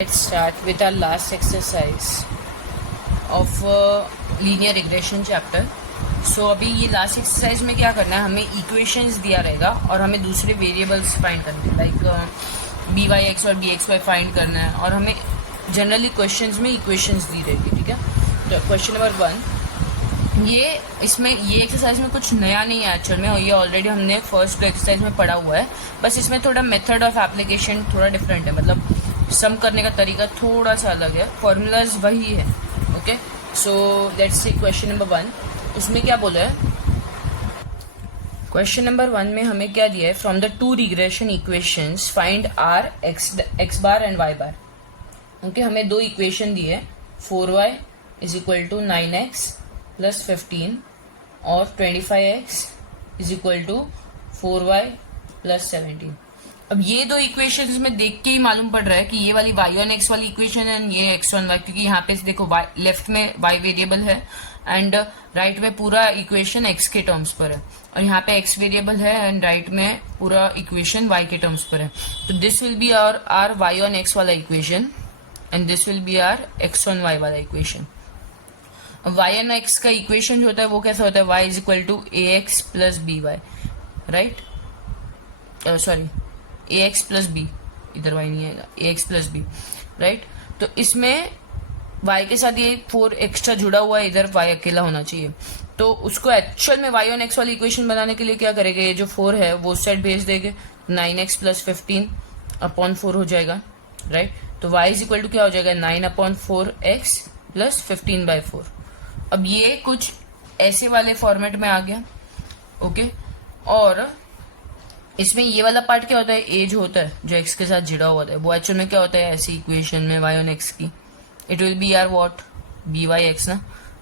Let's start with our last exercise of linear regression chapter. So अभी ये last exercise में क्या करना है, हमें इक्वेशंस दिया रहेगा और हमें दूसरे वेरिएबल्स फाइंड करने लाइक बी वाई एक्स और बी एक्स वाई फाइंड करना है और हमें जनरली क्वेश्चंस में इक्वेशंस दी रहेगी. ठीक है, तो क्वेश्चन नंबर 1 ये इसमें ये एक्सरसाइज में कुछ नया नहीं है एक्चुअल में, और ये ऑलरेडी हमने फर्स्ट एक्सरसाइज में पढ़ा हुआ है. बस इसमें थोड़ा मेथड ऑफ एप्लीकेशन थोड़ा डिफरेंट है, मतलब सम करने का तरीका थोड़ा सा अलग है, फॉर्मूलाज वही है. Okay, so let's see question number 1. उसमें क्या बोला है, क्वेश्चन नंबर 1 में हमें क्या दिया है, from the two regression equations find r x bar and Y bar. Okay, हमें दो इक्वेशन दिए है, 4y is equal to 9x plus 15 और 25x is equal to 4y plus 17. अब ये दो इक्वेशंस में देख के ही मालूम पड़ रहा है कि ये वाली y1x वाली इक्वेशन है एंड ये x1y, क्योंकि यहाँ पे देखो लेफ्ट में y वेरिएबल है एंड राइट में पूरा इक्वेशन x के टर्म्स पर है, और यहाँ पे x वेरिएबल है एंड राइट में पूरा इक्वेशन y के टर्म्स पर है. तो this will be r y1x वाला equation and this will be r x1y वाला इक्वेशन. अब y1x का इक्वेशन जो होता है वो कैसा होता है, y is equal to ax plus B y, right, sorry ax plus b, इधर y नहीं आएगा, ax प्लस बी, राइट. तो इसमें y के साथ ये 4 एक्स्ट्रा जुड़ा हुआ है, इधर y अकेला होना चाहिए. तो उसको एक्चुअल में y1x वाली इक्वेशन बनाने के लिए क्या करेंगे, ये जो 4 है वो उस साइड भेज देंगे, 9x प्लस 15 अपॉन 4 हो जाएगा, राइट. तो y इज इक्वल टू क्या हो जाएगा, 9 अपॉन 4x प्लस 15 बाई 4. अब ये कुछ ऐसे वाले फॉर्मेट में आ गया. ओके, और इसमें ये वाला पार्ट क्या होता है, ए जो होता है जो एक्स के साथ जुड़ा हुआ है वो एक्चुअल में क्या होता है, ऐसी इक्वेशन में y1x की it will be r what, b Y x ना,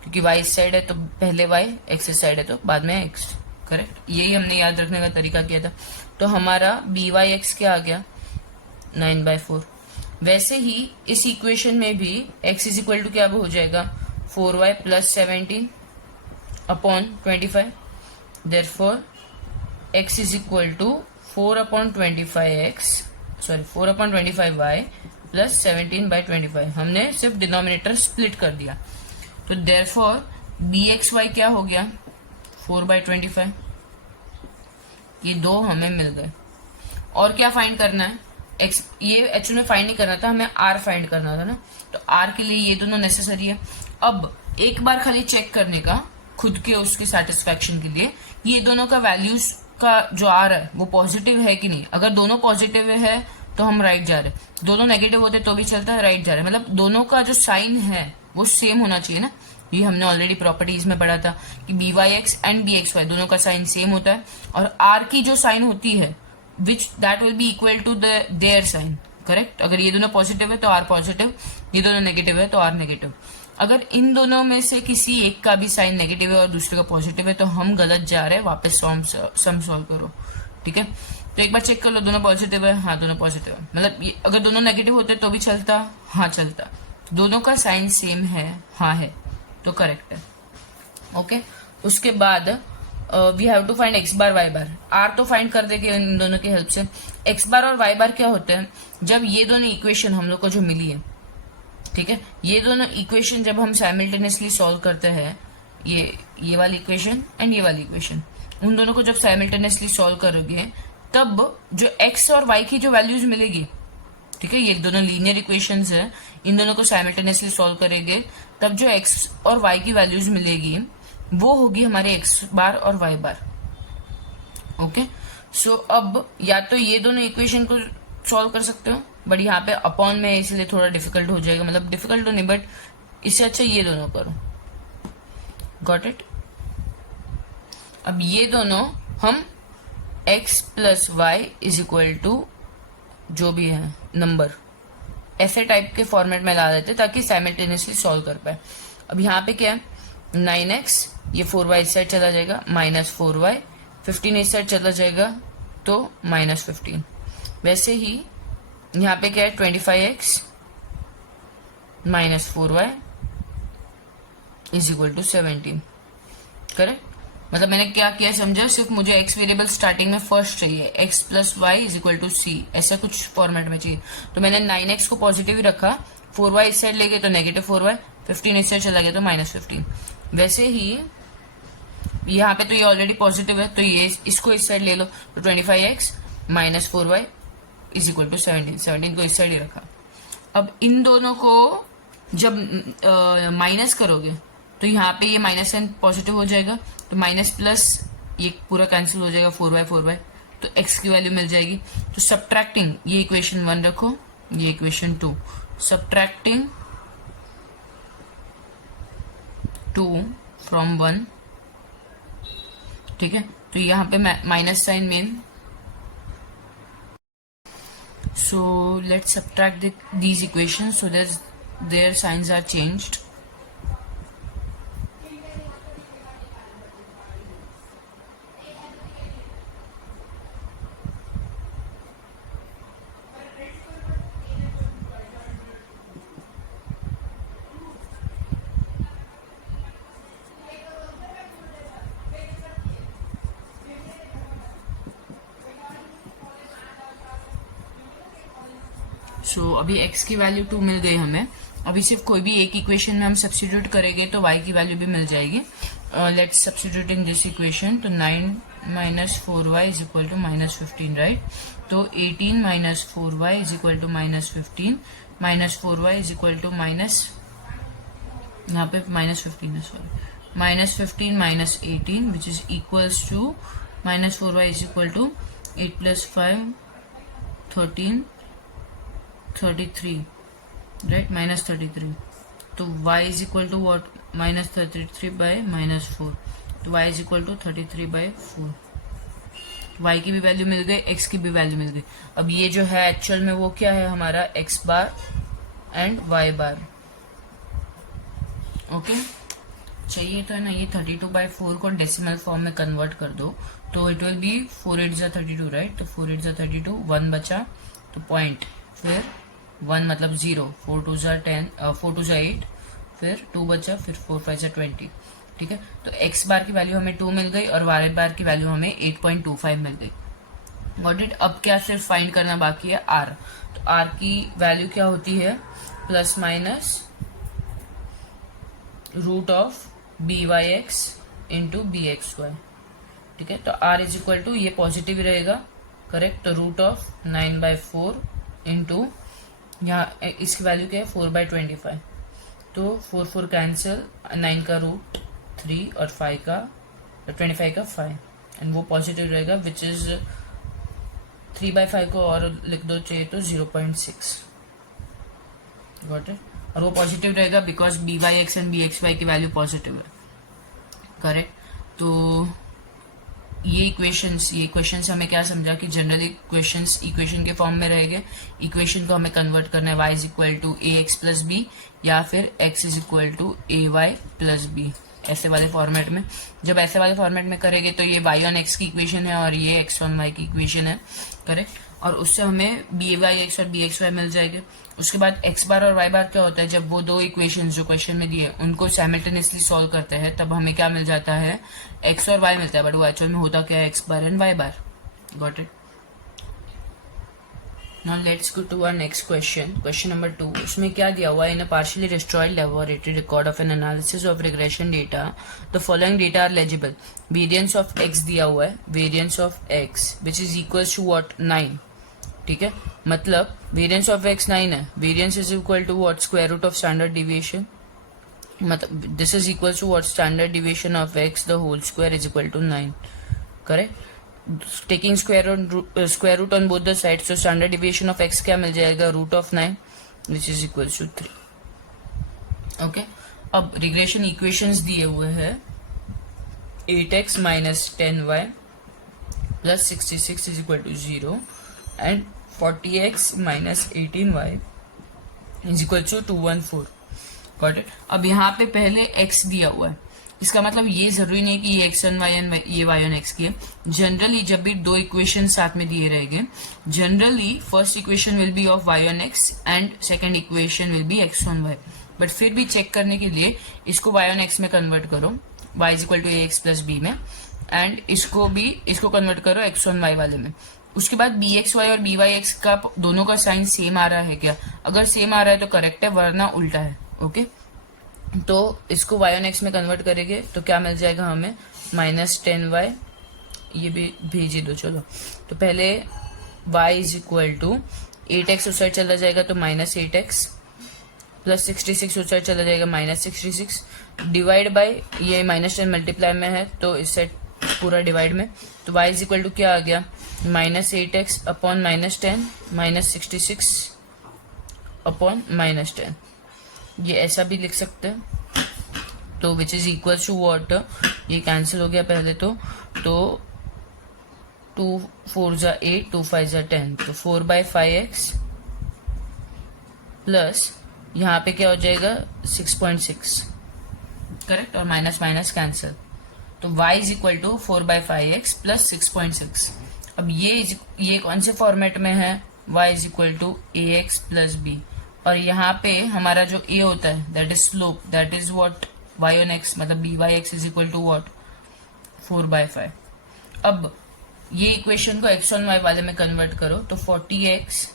क्योंकि y इस साइड है तो पहले y, x इस साइड है तो बाद में x, करेक्ट. यही हमने याद रखने का तरीका किया था. तो हमारा बी वाई एक्स क्या आ गया, 9/4. वैसे ही इस इक्वेशन में भी x इज इक्वल टू क्या हो जाएगा, 4y plus 17 upon 25. Therefore x is equal to 4 upon 25x, sorry 4 upon 25y plus 17 by 25. हमने सिर्फ डिनोमिनेटर स्प्लिट कर दिया. तो therefore bxy क्या हो गया, 4 by 25. ये दो हमें मिल गए. और क्या फाइंड करना है, x, ये एक्चुअली में फाइंड नहीं करना था, हमें r फाइंड करना था ना. तो r के लिए ये दोनों नेसेसरी है. अब एक बार खाली चेक करने का खुद के उसके सेटिस्फैक्शन के लिए, ये दोनों का वैल्यूज का जो आ रहा है वो पॉजिटिव है कि नहीं. अगर दोनों पॉजिटिव है तो हम राइट जा रहे हैं, दोनों नेगेटिव होते तो भी चलता है, राइट जा रहे हैं. मतलब दोनों का जो साइन है वो सेम होना चाहिए ना. ये हमने ऑलरेडी प्रॉपर्टीज में पढ़ा था कि b Y x and b x y दोनों का साइन सेम होता है, और आर की जो साइन होती है which that will be equal to their sign, correct. अगर ये दोनों पॉजिटिव है तो आर पॉजिटिव, ये दोनों नेगेटिव है तो आर नेगेटिव. अगर इन दोनों में से किसी एक का भी साइन नेगेटिव है और दूसरे का पॉजिटिव है तो हम गलत जा रहे हैं, वापस सम सॉल्व करो. ठीक है, तो एक बार चेक कर लो, दोनों पॉजिटिव है, हाँ दोनों पॉजिटिव है, मतलब अगर दोनों नेगेटिव होते तो भी चलता, हाँ चलता. दोनों का साइन सेम है, हाँ है, तो करेक्ट है. ओके, उसके बाद we have to find x bar y bar. R तो फाइंड कर देंगे इन दोनों की हेल्प से. एक्स बार और वाई बार क्या होते हैं, जब ये दोनों इक्वेशन हम लोग को जो मिली है, ठीक है, ये दोनों इक्वेशन जब हम साइमल्टेनियसली सॉल्व करते हैं, ये वाली इक्वेशन एंड ये वाली इक्वेशन, उन दोनों को जब साइमल्टेनियसली सॉल्व करोगे तब जो x और y की जो वैल्यूज मिलेगी, ठीक है, ये दोनों लीनियर इक्वेशंस है, इन दोनों को साइमल्टेनियसली सॉल्व करेंगे तब जो x और y की वैल्यूज मिलेगी वो होगी हमारे x बार और y बार. ओके, सो अब या तो ये दोनों इक्वेशन को सॉल्व कर सकते हो, बट यहाँ पे अपॉन में इसलिए थोड़ा डिफिकल्ट हो जाएगा, मतलब डिफिकल्ट तो नहीं, बट इससे अच्छा ये दोनों करो. Got it. अब ये दोनों हम x plus y is equal to जो भी है नंबर, ऐसे टाइप के फॉर्मेट में ला देते ताकि साइमल्टेनियसली सॉल्व कर पाए. अब यहाँ पे क्या है, 9x, ये 4y इस साइड चला जाएगा, माइनस 4y, 15 इस साइड चला जाएगा तो माइनस 15. वैसे ही यहाँ पे क्या है, 25x minus 4y is equal to 17, correct. मतलब मैंने क्या किया समझा, सिर्फ मुझे एक्स वेरिएबल स्टार्टिंग में फर्स्ट चाहिए, x plus y is equal to c, ऐसा कुछ फॉर्मेट में चाहिए। तो मैंने 9x को पॉजिटिव ही रखा, 4y इस साइड ले गए तो नेगेटिव 4y, 15 इस साइड चला गया तो -15। वैसे ही यहाँ पे तो ये ऑलरेडी पॉजिटिव है, तो ये इसको इस साइड ले लो, तो 25x minus 4y is equal to 17 को इस साइड ही रखा। अब इन दोनों को जब माइनस करोगे तो यहाँ पे ये माइनस साइन पॉजिटिव हो जाएगा, तो माइनस प्लस ये पूरा कैंसिल हो जाएगा, 4y, तो x की वैल्यू मिल जाएगी। तो सब्ट्रैक्टिंग, ये इक्वेशन 1 रखो, ये इक्वेशन 2, सब्ट्रैक्टिंग 2 फ्रॉम 1, ठीक है। तो यहाँ पे माइनस साइन मेन, so let's subtract these equations so that their signs are changed. सो अभी x की वैल्यू 2 मिल गई हमें। अभी सिर्फ कोई भी एक इक्वेशन में हम सब्स्टिट्यूट करेंगे तो y की वैल्यू भी मिल जाएगी। Let's substitute in this equation, तो 9 minus 4y is equal to -15, right. तो 18 minus 4y is equal to -15, minus 4y is equal to यहाँ पे -15 है, sorry, -15 minus 18 which is equals to -4y is equal to 8 + 5 13 33, right, -33। तो y is equal to what, -33 by -4, तो y is equal to 33/4। y की भी value मिल गई, x की भी वैल्यू मिल गई। अब ये जो है एक्चुअल में वो क्या है हमारा, x bar and y bar, okay. चाहिए तो है ना, ये 32/4 को डेसिमल फॉर्म में कन्वर्ट कर दो, तो इट विल बी 4 8 जा 32, राइट। तो 4 8 जा 32, 1 बचा तो पॉइंट, फिर 1 मतलब 0, 4 2 जा 10, 4 2 जा 8, फिर 2 बचा, फिर 4 5 जा 20, ठीक है। तो x बार की वैल्यू हमें 2 मिल गई और y बार की वैल्यू हमें 8.25 मिल गई। Got it. अब क्या सिर्फ फाइंड करना बाकी है r। तो r की वैल्यू क्या होती है, plus minus root of BYX into BXY, ठीक है। तो r इज इक्वल टू, ये पॉजिटिव रहेगा, करेक्ट, तो रूट ऑफ 9/4 इंटू यहाँ इसकी वैल्यू क्या है 4/25, तो 4 4 कैंसिल, 9 का रूट 3 और 5 का 25 का 5, एंड वो पॉजिटिव रहेगा विच इज 3/5 को और लिख दो चाहिए तो 0.6, गॉट इट। और वो पॉजिटिव रहेगा बिकॉज BYX एंड BXY की वैल्यू पॉजिटिव है, करेक्ट। तो ये इक्वेशंस हमें क्या समझा कि जनरल इक्वेशंस इक्वेशन के फॉर्म में रहेंगे। इक्वेशन को हमें कन्वर्ट करना है y is equal to AX + B या फिर x is equal to AY + B, ऐसे वाले फॉर्मेट में। जब ऐसे वाले फॉर्मेट में करेंगे तो ये y ऑन x की इक्वेशन है और ये x ऑन y की इक्वेशन है, करेक्ट। और उससे हमें BYX और BXY मिल जाएंगे। उसके बाद x बार और y बार क्या होता है, जब वो दो इक्वेशंस जो क्वेश्चन में दिए उनको साइमल्टेनियसली सॉल्व करते हैं तब हमें क्या मिल जाता है, x और y मिलता है, बट वो एक्चुअल में होता क्या है, x bar and y bar, got it. Now let's go to our next question, question number 2। उसमें क्या दिया हुआ है, in a partially destroyed laboratory record of an analysis of regression data, the following data are legible। variance of x दिया हुआ है, variance of x which is equals to what, 9, ठीक है। मतलब variance of x 9 है, variance is equal to what, square root of standard deviation, मतलब this is equals to what, standard deviation of x the whole square is equal to 9, correct। Taking square root on both the side, so standard deviation of x क्या मिल जाएगा, root of 9 which is equal to 3, okay. अब regression equations दिए हुए हैं 8x minus 10y plus 66 is equal to 0 and 40x minus 18y is equal to 214, got it. अब यहाँ पे पहले x दिया हुआ है, इसका मतलब ये जरूरी नहीं कि ये x ऑन y एंड ये y ऑन x की है। जनरली जब भी दो इक्वेशन साथ में दिए रहेंगे, generally first equation will be of y on x and second equation will be x on y, but फिर भी चेक करने के लिए इसको y ऑन x में कन्वर्ट करो, y is equal to ax plus b में, एंड इसको कन्वर्ट करो एक्स ऑन वाई वाले में। उसके बाद बी एक्स वाई और बी वाई एक्स का दोनों का साइन सेम आ रहा है क्या? अगर सेम आ रहा है तो करेक्ट है, वरना उल्टा है। ओके, तो इसको वाई ऑन एक्स में कन्वर्ट करेंगे तो क्या मिल जाएगा हमें? -10y, ये भी भेज दो चलो। तो पहले y is equal to 8x उस साइड चला जाएगा तो -8x प्लस 66 उस साइड चला जाएगा -66 डिवाइड बाय ये -10 मल्टीप्लाई में है तो इस साइड पूरा डिवाइड में। तो y इज इक्वल टू क्या आ गया? -8x upon -10 -66 upon -10। ये ऐसा भी लिख सकते हैं। तो which is equal to what? ये कैंसिल हो गया पहले तो 2 4 जा 8 2 5 जा 10 तो 4/5x प्लस यहाँ पे क्या हो जाएगा 6.6, करेक्ट, और माइनस माइनस कैंसिल। तो y is equal to 4/5x plus 6.6। अब ये कौन से फॉर्मेट में है? y is equal to ax plus b, और यहाँ पे हमारा जो a होता है that is slope, that is what y on x, मतलब by(x) is equal to what 4/5। अब ये इक्वेशन को x ऑन y वाले में कन्वर्ट करो तो 40x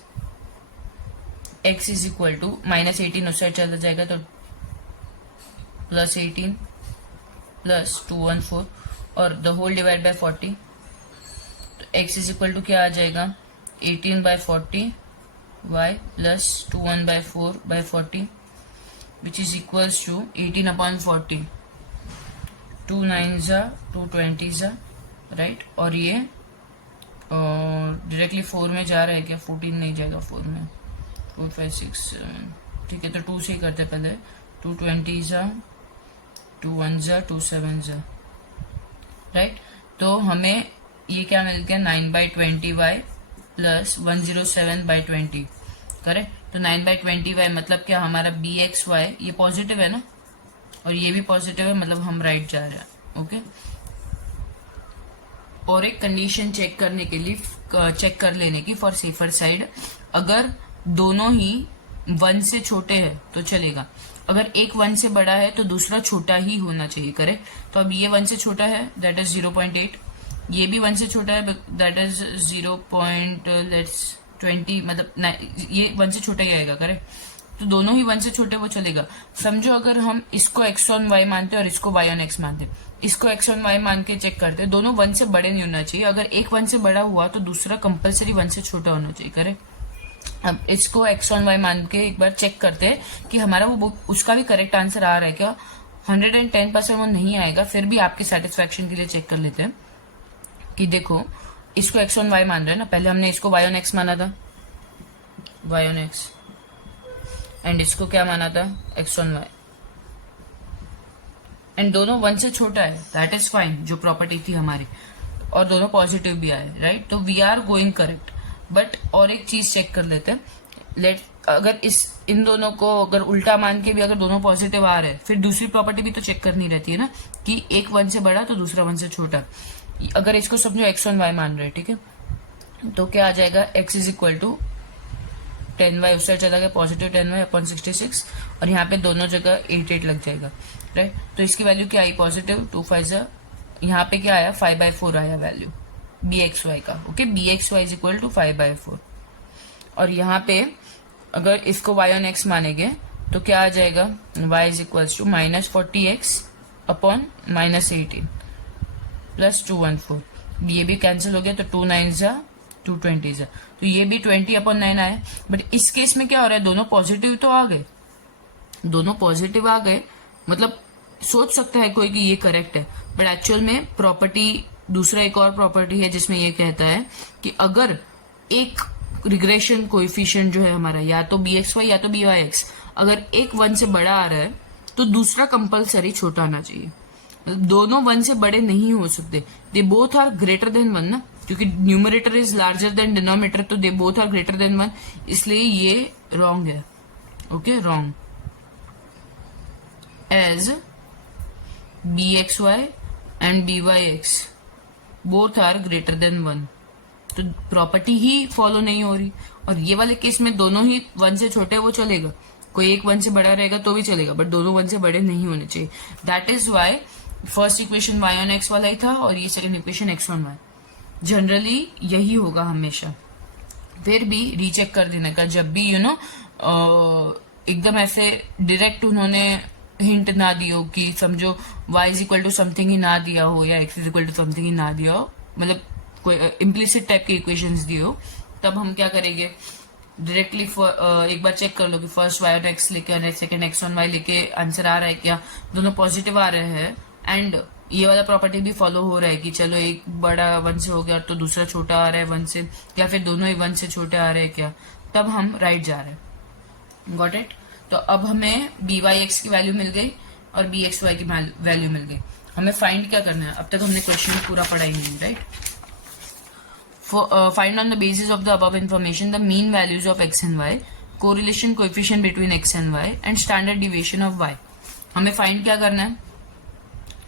x is equal to -18 उस साइड चला जाएगा तो +18 प्लस 214 और द होल डिवाइड बाय 40। तो x इज इक्वल टू क्या आ जाएगा? 18/40 y plus 21/4/40 which is equals to 18/40, 2 9 220 right. और ये डायरेक्टली 4 में जा रहा है क्या? 14 नहीं जाएगा 4 में, 4 5 6 7, ठीक है। तो 2 से ही करते पहले, 2 20 2 1 2 7 राइट। तो हमें ये क्या मिल गया? 9/20y plus 107/20, correct. तो 9/20y मतलब क्या? हमारा bxy ये पॉजिटिव है ना, और ये भी पॉजिटिव है, मतलब हम राइट जा रहे हैं। ओके, और एक कंडीशन चेक करने के लिए चेक कर लेने की फॉर सेफर साइड, अगर दोनों ही 1 से छोटे हैं तो चलेगा, अगर एक 1 से बड़ा है तो दूसरा छोटा ही होना चाहिए, करेक्ट। तो अब ये 1 से छोटा है दैट इज 0.8, ये भी 1 से छोटा है दैट इज 0.20, मतलब ये 1 से छोटा ही आएगा, करेक्ट। तो दोनों ही 1 से छोटे वो चलेगा। समझो अगर हम इसको x ऑन y मानते और इसको y ऑन x मानते, इसको x ऑन y मान के चेक करते, दोनों 1 से बड़े नहीं होना चाहिए। अगर एक 1 से बड़ा हुआ तो दूसरा कंपलसरी 1 से छोटा होना चाहिए, करेक्ट। अब इसको x ऑन y मान के एक बार चेक करते हैं कि हमारा वो उसका भी करेक्ट आंसर आ रहा है क्या। 110% वो नहीं आएगा, फिर भी आपके सेटिस्फेक्शन के लिए चेक कर लेते हैं कि देखो इसको x ऑन y मान रहे हैं ना, पहले हमने इसको y ऑन x माना था, y ऑन x, एंड इसको क्या माना था? x ऑन y, एंड दोनों 1 से छोटा है, दैट इज फाइन, जो प्रॉपर्टी थी हमारी, और दोनों पॉजिटिव भी आए, राइट। तो we are going correct. But और एक चीज चेक कर लेते हैं, अगर इन दोनों को अगर उल्टा मान के भी अगर दोनों पॉजिटिव आ रहे हैं, फिर दूसरी प्रॉपर्टी भी तो चेक करनी रहती है ना, कि एक 1 से बड़ा तो दूसरा 1 से छोटा। अगर इसको समझो x ऑन y मान रहे हैं, ठीक है, तो क्या आ जाएगा? x is equal to 10y उस साइड चला गया पॉजिटिव 10y अपॉन 66, और यहाँ पे दोनों जगह 8 लग जाएगा, राइट। तो इसकी वैल्यू क्या आई? पॉजिटिव 2 5 यहाँ पे क्या आया? 5/4 आया वैल्यू bxy का। Okay, bxy is equal to 5/4, और यहाँ पे अगर इसको y ऑन x मानेंगे तो क्या आ जाएगा? y is equal to -40x upon -18 plus 214, ये भी कैंसिल हो गया तो 2 9 220 तो ये भी 20/9 आया। बट इस केस में क्या हो रहा है? दोनों पॉजिटिव तो आ गए, दोनों पॉजिटिव आ गए, मतलब सोच सकता है कोई कि ये करेक्ट है, बट एक्चुअल में प्रॉपर्टी दूसरा एक और प्रॉपर्टी है जिसमें ये कहता है कि अगर एक रिग्रेशन कोएफिशिएंट जो है हमारा, या तो bxy या तो byx, अगर एक 1 से बड़ा आ रहा है तो दूसरा कंपलसरी छोटा आना चाहिए। दोनों 1 से बड़े नहीं हो सकते, they both are greater than 1 ना, क्योंकि numerator is larger than denominator, तो they both are greater than 1, इसलिए ये रॉन्ग है। Okay, wrong, as bxy and byx both are greater than 1, तो प्रॉपर्टी ही फॉलो नहीं हो रही। और ये वाले केस में दोनों ही 1 से छोटे, वो चलेगा, कोई एक 1 से बड़ा रहेगा तो भी चलेगा, बट दोनों 1 से बड़े नहीं होने चाहिए। That is why first equation y on x वाला ही था और ये second equation x on y। Generally यही होगा हमेशा। फिर भी रीचेक कर देने का, जब भी एकदम ऐसे डायरेक्ट उन्होंने हिंट ना दियो कि समझो y is equal to something ही ना दिया हो या x is equal to something ही ना दिया हो, मतलब कोई इम्प्लिसिट टाइप के इक्वेशंस दिए हो, तब हम क्या करेंगे, डायरेक्टली एक बार चेक कर लो कि फर्स्ट y ऑन x लेके आ रहे हैं, सेकेंड x ऑन y लेके आंसर आ रहा है क्या, दोनों पॉजिटिव आ रहे हैं एंड ये वाला प्रॉपर्टी भी फॉलो हो रहा है कि चलो एक बड़ा 1 से हो गया तो दूसरा छोटा आ रहा है 1 से, या फिर दोनों ही 1 से छोटे आ रहे हैं क्या, तब हम राइट जा रहे हैं। Got it. तो अब हमें by(x) की वैल्यू मिल गई और bxy की वैल्यू मिल गई। हमें फाइंड क्या करना है, अब तक हमने क्वेश्चन पूरा पढ़ा ही नहीं, right. Find on the basis of the above information the mean values of x and y, correlation coefficient between x and y and standard deviation of y। हमें फाइंड क्या करना है,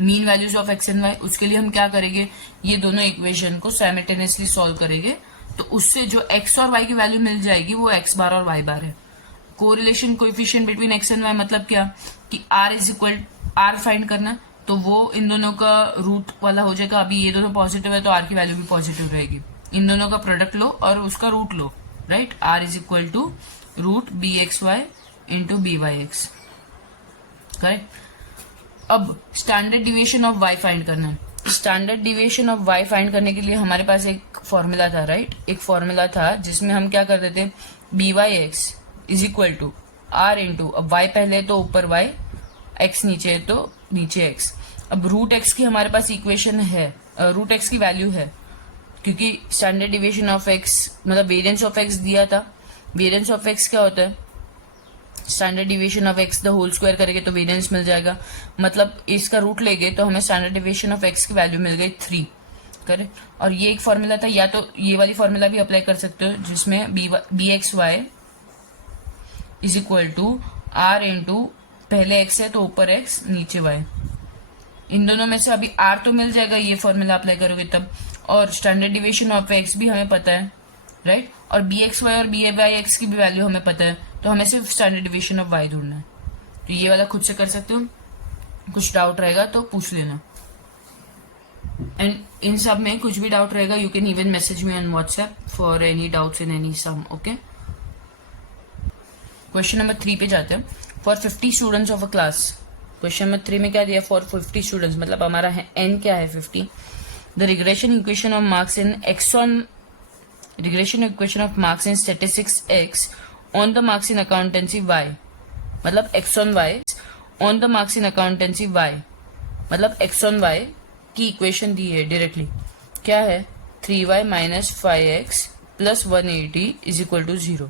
mean values of x and y. उसके लिए हम क्या करेंगे, ये दोनों इक्वेशन को साइमल्टेनियसली सॉल्व करेंगे, तो उससे जो एक्स और वाई की वैल्यू मिल जाएगी वो एक्स बार और वाई बार है। Correlation coefficient between x and y मतलब क्या कि r is equal r find करना, तो वो इन दोनों का रूट वाला हो जाएगा। अभी ये दोनों पॉजिटिव है तो आर की वैल्यू भी पॉजिटिव रहेगी। इन दोनों का प्रोडक्ट लो और उसका रूट लो, right. R is equal to root B x Y into B Y x, correct. अब standard deviation of y find करना है। Standard deviation of y find करने के लिए हमारे पास एक फॉर्मूला था, राइट। एक फॉर्मूला था जिसमें हम क्या करते थे, by(x) is equal to r into, अब y पहले तो ऊपर y, x नीचे है तो नीचे x। अब रूट x की हमारे पास इक्वेशन है, रूट x की वैल्यू है, क्योंकि स्टैंडर्ड डिविएशन ऑफ x मतलब वेरिएंस ऑफ x दिया था। वेरिएंस ऑफ x क्या होता है, standard deviation of x the whole square करेंगे तो वेरिएंस मिल जाएगा, मतलब इसका रूट लेंगे तो हमें स्टैंडर्ड डिविएशन ऑफ x की वैल्यू मिल गई 3, करेक्ट। और ये एक फॉर्मूला था, या तो ये वाली फॉर्मूला भी अप्लाई कर सकते हो जिसमें bxy is equal to r into पहले x है तो ऊपर x नीचे y। इन दोनों में से अभी r तो मिल जाएगा, ये फॉर्मूला अप्लाई करोगे तब, और स्टैंडर्ड डिविएशन ऑफ x भी हमें पता है, राइट। और bxy और by(x) की भी वैल्यू हमें पता है, तो हमें सिर्फ स्टैंडर्ड डिविएशन ऑफ y ढूंढना है। तो ये वाला खुद से कर सकते हो, कुछ डाउट रहेगा तो पूछ लेना। एंड इन सब में कुछ भी डाउट रहेगा you can even message me on WhatsApp for any doubts in any sum, okay. Question number 3 पे जाते हैं। For 50 students of a class, question number 3 में क्या दिया, फॉर 50 स्टूडेंट्स मतलब हमारा है n क्या है 50। The regression equation of marks in x on regression equation of marks in statistics x on the marks in accountancy y, मतलब x on y on the marks in accountancy y, मतलब x on y की equation दी है directly, क्या है 3y minus 5x plus 180 is equal to 0।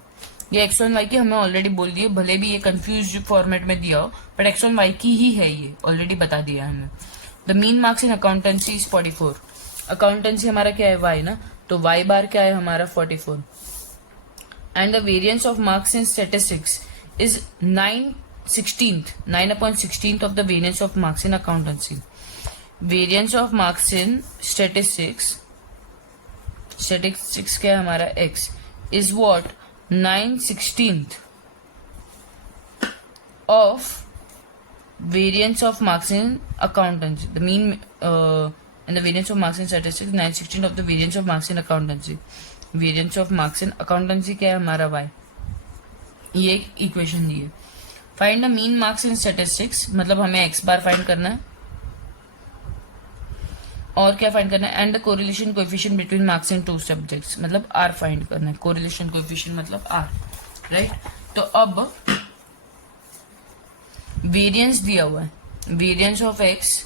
ये x on y की हमें ऑलरेडी बोल दिए, भले भी ये कंफ्यूज फॉर्मेट में दिया हो बट x on y की ही है, ये ऑलरेडी बता दिया हमें। The mean marks in accountancy is 44। Accountancy हमारा क्या है y ना, तो y बार क्या है हमारा 44। And the variance of marks in statistics is 9/16 of the variance of marks in accountancy. Variance of marks in statistics क्या है हमारा x is what 9/16 of variance of marks in accountancy. The mean and the variance of marks in statistics 9/16 of the variance of marks in accountancy। variance of marks in accountancy क्या है हमारा y, ये एक equation दी है। Find the mean marks in statistics मतलब हमें x बार find करना है और क्या फाइंड करना है, and the correlation coefficient between marks in 2 subjects मतलब r फाइंड करना है। कोरिलेशन कोएफिशिएंट मतलब r, राइट। तो अब वेरिएंस दिया हुआ है, variance of x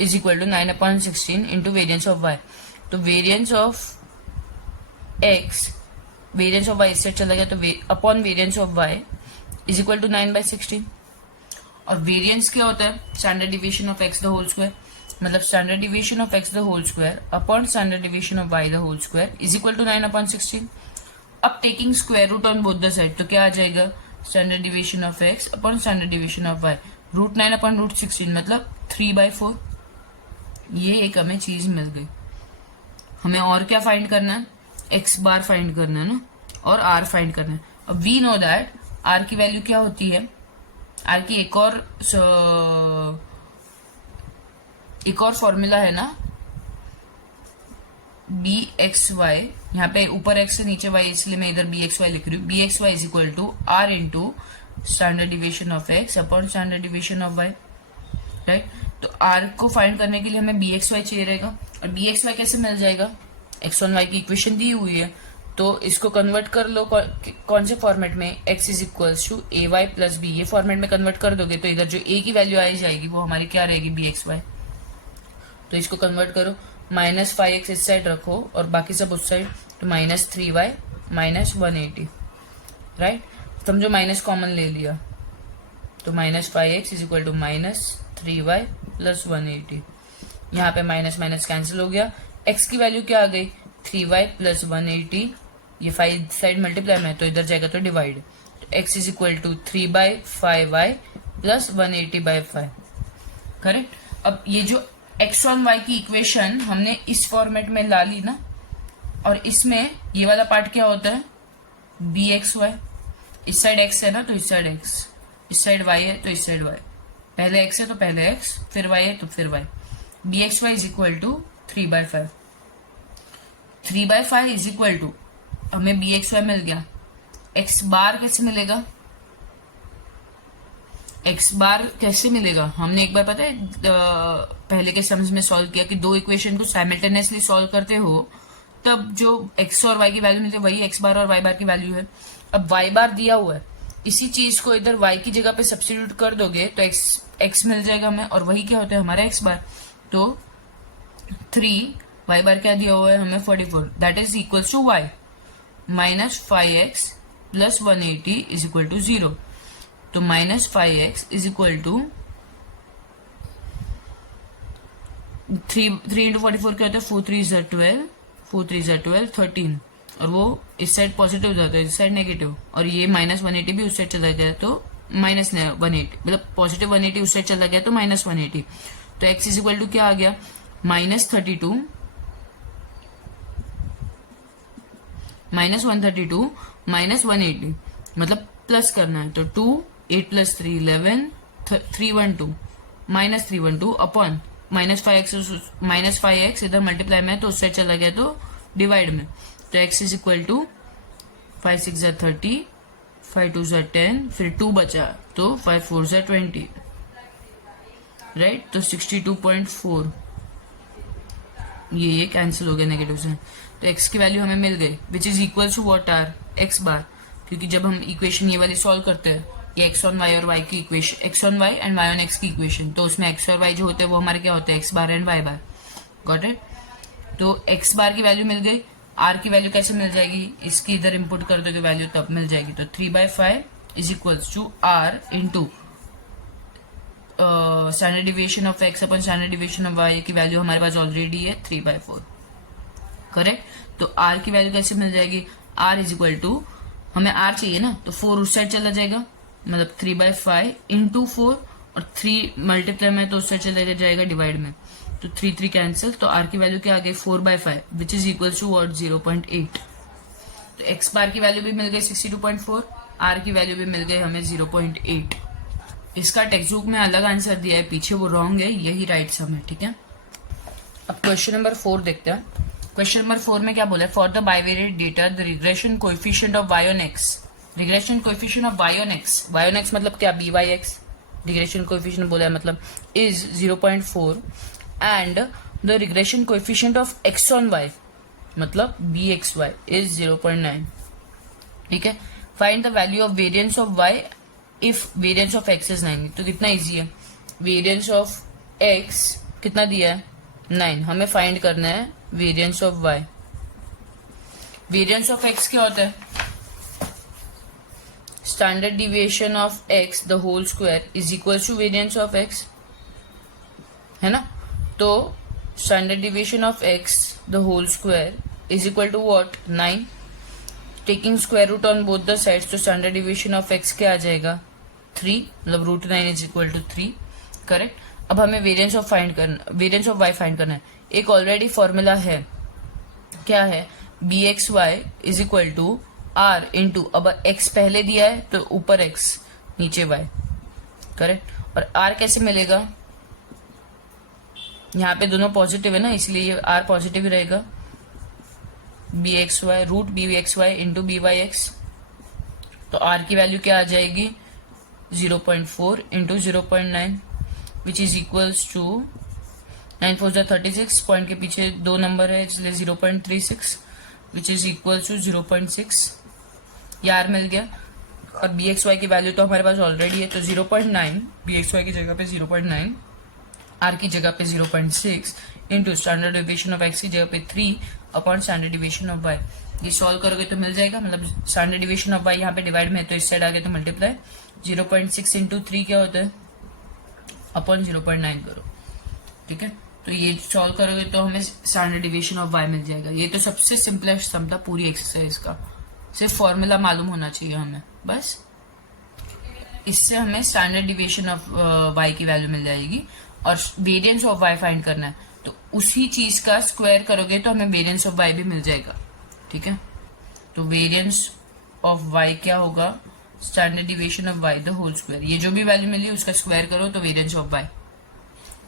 is equal to 9/16 into variance of y। तो variance of x, variance of y इससे चला गया तो upon variance of y is equal to 9/16। और वेरियंस क्या होता है, standard deviation of x the whole square, मतलब standard deviation of x the whole square upon standard deviation of y the whole square is equal to 9/16। अब taking square root on both the side तो क्या आ जाएगा, standard deviation of x upon standard deviation of y, root 9/√16 मतलब 3/4। ये एक हमें चीज मिल गई। हमें और क्या फाइंड करना है, x बार फाइंड करना है ना, और r फाइंड करना है। अब वी नो दैट r की वैल्यू क्या होती है, r की एक और एक और फॉर्मूला है ना, बी एक्स वाई, यहाँ पे ऊपर एक्स से नीचे वाई, इसलिए मैं इधर बी एक्स वाई लिख रही हूँ। B x Y is equal to R into standard deviation of X upon standard deviation of Y, right. तो आर को फाइंड करने के लिए हमें बी एक्स वाई चाहिए रहेगा, और बी एक्स वाई कैसे मिल जाएगा, एक्स वन वाई की इक्वेशन दी हुई है, तो इसको कन्वर्ट कर लो कौन से फॉर्मेट में, X is equals to A Y plus B, ये फॉर्मेट में कन्वर्ट कर दोगे तो इधर जो ए की वैल्यू आई जाएगी वो हमारी क्या रहेगी, बी एक्स वाई। तो इसको कन्वर्ट करो, -5x इस साइड रखो और बाकी सब उस साइड, तो -3y -180, राइट। समझो माइनस कॉमन ले लिया, तो -5x is equal to -3y plus 180। यहाँ पे माइनस माइनस कैंसिल हो गया, x की वैल्यू क्या आ गई, 3y प्लस 180, ये 5 साइड मल्टीप्लाई में है तो इधर जाएगा तो डिवाइड, तो x is equal to 3/5y plus 180/5, correct. अब ये जो x1 y की इक्वेशन हमने इस फॉर्मेट में ला ली ना, और इसमें ये वाला पार्ट क्या होता है, बी एक्स वाई, इस साइड x है ना तो इस साइड x, इस साइड y है तो इस साइड y, पहले x है तो पहले x, फिर y है तो फिर y। B x Y is equal to 3/5, 3/5 is equal to, हमें बी एक्स वाई मिल गया, x बार कैसे मिलेगा, एक्स बार कैसे मिलेगा, हमने एक बार पता है पहले के सम्स में सॉल्व किया कि दो इक्वेशन को साइमल्टेनियसली सॉल्व करते हो तब जो एक्स और वाई की वैल्यू मिलती है वही एक्स बार और वाई बार की वैल्यू है। अब वाई बार दिया हुआ है, इसी चीज को इधर वाई की जगह पे सब्स्टिट्यूट कर दोगे तो एक्स मिल जाएगा हमें, और वही क्या होता है हमारा एक्स बार। तो 3 वाई बार क्या दिया हुआ है हमें 44, that is equals to Y -5x plus 180 is equal to 0। तो -5x is equal to 3 into 44 क्या होता है, 4 3 = 12, 4 3 = 12, 13, और वो इस साइड पॉजिटिव जाता है इस साइड नेगेटिव, और ये -180 भी उस साइड चला गया तो -180, मतलब पॉजिटिव 180 उस साइड चला गया तो -180। तो x इज इक्वल टू क्या आ गया, -32 -132 -180, मतलब प्लस करना है तो 2 8 + 3 11 312 -312 अपॉन -5x इधर मल्टीप्लाई में है तो उस साइड चला गया तो डिवाइड में, तो x इज इक्वल टू 5 6 = 30, 5 2 = 10, फिर 2 बचा तो 5 4 = 20, राइट। तो 62.4, ये कैंसिल हो गया नेगेटिव से, तो x की वैल्यू हमें मिल गई which is equal to what are x bar, क्योंकि जब हम इक्वेशन ये वाली सॉल्व करते हैं ये एक्स ऑन वाई और वाई की equation, X on Y and Y on x की इक्वेशन, तो उसमें एक्स और वाई जो होते हैं वो हमारे क्या होते हैं, X bar and Y bar, got it. तो एक्स बार की वैल्यू मिल गई, आर की वैल्यू कैसे मिल जाएगी, इसकी इधर इंपुट कर दोगे वैल्यू तब मिल जाएगी, तो 3/5 is equals to R into standard deviation of X upon standard deviation of Y की वैल्यू हमारे पास ऑलरेडी है 3/4, करेक्ट। तो आर की वैल्यू कैसे मिल जाएगी, आर इज इक्वल टू, हमें आर चाहिए ना तो 4 उस साइड चला जाएगा, मतलब 3/5 इंटू 4, और 3 मल्टीप्लाई में तो उस साइड चला जाएगा डिवाइड में, तो 3 3 कैंसिल, तो आर की वैल्यू क्या आ गई 4/5 which is equal to what 0.8। तो एक्स बार की वैल्यू भी मिल गई 62.4, आर की वैल्यू भी मिल गई हमें 0.8। इसका टेक्स्ट बुक में अलग आंसर दिया है, पीछे वो रॉन्ग है, यही राइट सम है, ठीक है। अब क्वेश्चन नंबर 4 देखते हैं। क्वेश्चन नंबर 4 में क्या बोला है, for the bivariate data the regression coefficient of y on x, regression coefficient of y on x मतलब क्या, by(x), रिग्रेशन कोएफिशिएंट बोला है मतलब is 0.4 and the regression coefficient of x on y मतलब bxy इज 0.9, ठीक है। Find the value of variance of y if variance of x is 9, तो कितना इजी है, वेरिएंस ऑफ x कितना दिया है 9, हमें फाइंड करना है variance of y। Variance of x क्या होता है, standard deviation of x the whole square is equal to variance of x, है ना। तो standard deviation of x the whole square is equal to what 9, taking square root on both the sides, तो standard deviation of x क्या आ जाएगा 3, मतलब √9 is equal to 3, correct. अब हमें variance of variance of y find करना है, एक ऑलरेडी फॉर्मूला है, क्या है, bxy is equal to r into, अब x पहले दिया है तो ऊपर x नीचे y, करेक्ट। और r कैसे मिलेगा, यहाँ पे दोनों पॉजिटिव है ना, इसलिए ये r पॉजिटिव ही रहेगा। B x Y root B x Y into B Y X, तो r की वैल्यू क्या आ जाएगी 0.4 into 0.9 which is equals to 9 4 36, point के पीछे 2 नंबर है इसलिए 0.36 विच इज इक्वल्स टू 0.6, ये r मिल गया। और बी एक्स वाई की वैल्यू तो हमारे पास ऑलरेडी है, तो 0.9 बी एक्स वाई की जगह पे 0.9, आर की जगह पे 0.6 into standard deviation of X की जगह पे 3 upon standard deviation of Y. ये सॉल्व करोगे तो मिल जाएगा, मतलब स्टैंडर्ड डेविएशन ऑफ वाई यहाँ पे डिवाइड में है तो इस साइड आगे तो मल्टीप्लाई, 0.6 इंटू 3 क्या होता है अपॉन 0.9 करो, ठीक है। तो ये सॉल्व करोगे तो हमें स्टैंडर्ड डेविएशन ऑफ वाई मिल जाएगा। ये तो सबसे सिंपलेस्ट सम था पूरी एक्सरसाइज का, सिर्फ फॉर्मूला मालूम होना चाहिए हमें बस। इससे हमें स्टैंडर्ड डेविएशन ऑफ वाई की वैल्यू मिल जाएगी और वेरिएंस ऑफ वाई फाइंड करना है, तो उसी चीज का स्क्वायर करोगे तो हमें वेरिएंस ऑफ वाई भी मिल जाएगा, ठीक है। तो वेरिएंस ऑफ वाई क्या होगा, standard deviation of Y the whole square, ये जो भी वैल्यू मिली उसका स्क्वायर करो तो variance of Y.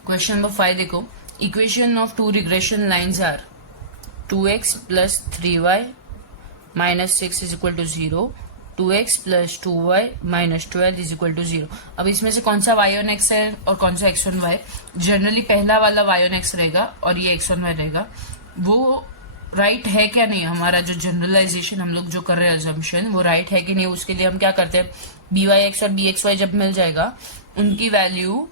Question number 5 देखो, equation of two regression lines are 2x plus 3y minus 6 is equal to 0, 2x plus 2y minus 12 is equal to 0। अब इसमें से कौन सा y ऑन x है और कौन सा x ऑन y? जनरली पहला वाला y ऑन x रहेगा और ये x ऑन y रहेगा। वो राइट है क्या नहीं, हमारा जो जनरलाइजेशन हम लोग जो कर रहे हैं अजम्पशन, वो राइट है कि नहीं, उसके लिए हम क्या करते हैं, by(x) और bxy जब मिल जाएगा उनकी वैल्यू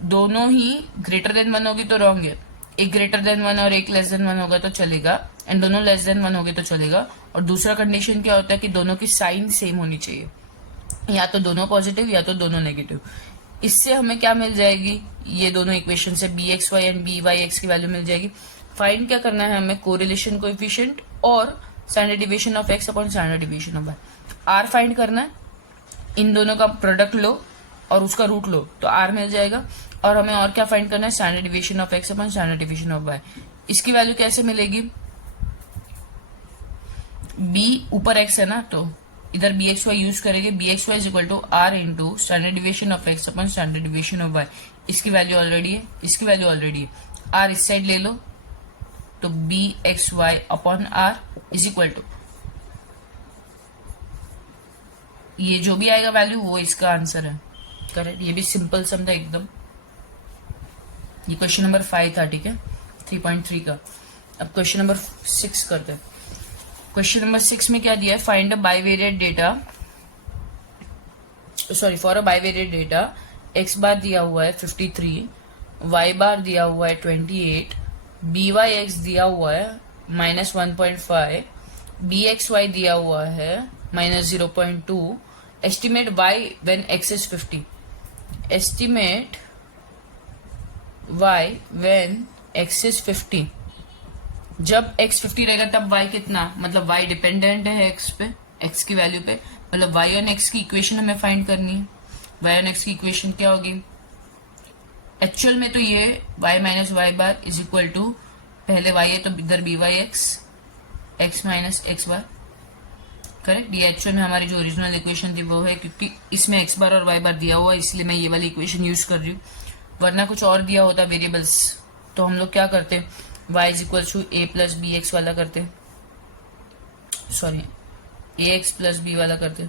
दोनों ही ग्रेटर देन 1 होगी तो रॉन्ग है, एक ग्रेटर देन 1 और एक लेस देन 1 होगा तो चलेगा, एंड दोनों लेस देन 1 होगे तो चलेगा। और दूसरा कंडीशन क्या होता है कि दोनों की साइन सेम होनी चाहिए, या तो दोनों पॉजिटिव या तो दोनों नेगेटिव। इससे हमें क्या मिल जाएगी, ये दोनों इक्वेशन से bxy एंड byx की वैल्यू मिल जाएगी। फाइंड क्या करना है हमें, कोरिलेशन कोएफिशिएंट और standard deviation of x upon standard deviation of y। r find करना है, इन दोनों का प्रोडक्ट लो और उसका रूट लो तो r मिल जाएगा। और हमें और क्या फाइंड करना है, standard deviation of x upon standard deviation of y। इसकी वैल्यू कैसे मिलेगी, b ऊपर x है ना, तो इधर bxy यूज करेंगे, bxy is equal to r into standard deviation of x upon standard deviation of y। इसकी वैल्यू ऑलरेडी है, इसकी वैल्यू ऑलरेडी है, r इस साइड ले लो तो bxy upon r is equal to, ये जो भी आएगा वैल्यू वो इसका आंसर है, करेक्ट। ये भी सिंपल सम था एकदम। ये क्वेश्चन नंबर 5 था, ठीक है, 3.3 का। अब क्वेश्चन नंबर 6 करते हैं। क्वेश्चन नंबर 6 में क्या दिया है, find a bivariate data, sorry for a bivariate data, x बार दिया हुआ है 53, y बार दिया हुआ है 28, byx दिया हुआ है -1.5, bxy दिया हुआ है -0.2। Estimate y when x is 50, estimate y when x is 50। जब x 50 रहेगा तब y कितना, मतलब y डिपेंडेंट है x पे, x की वैल्यू पे, मतलब y ऑन x की इक्वेशन हमें फाइंड करनी है। y ऑन x की इक्वेशन क्या होगी, एक्चुअल में तो ये y minus Y bar is equal to, पहले y है तो इधर by(x), x minus x bar, correct. ये एक्चुअल में हमारी जो ओरिजिनल इक्वेशन थी वो है, क्योंकि इसमें x बार और y बार दिया हुआ है इसलिए मैं ये वाली इक्वेशन यूज कर रही हूँ, वरना कुछ और दिया होता वेरिएबल्स तो हम लोग क्या करते, y is equal to a plus B X वाला करते, सॉरी ax प्लस b वाला करते,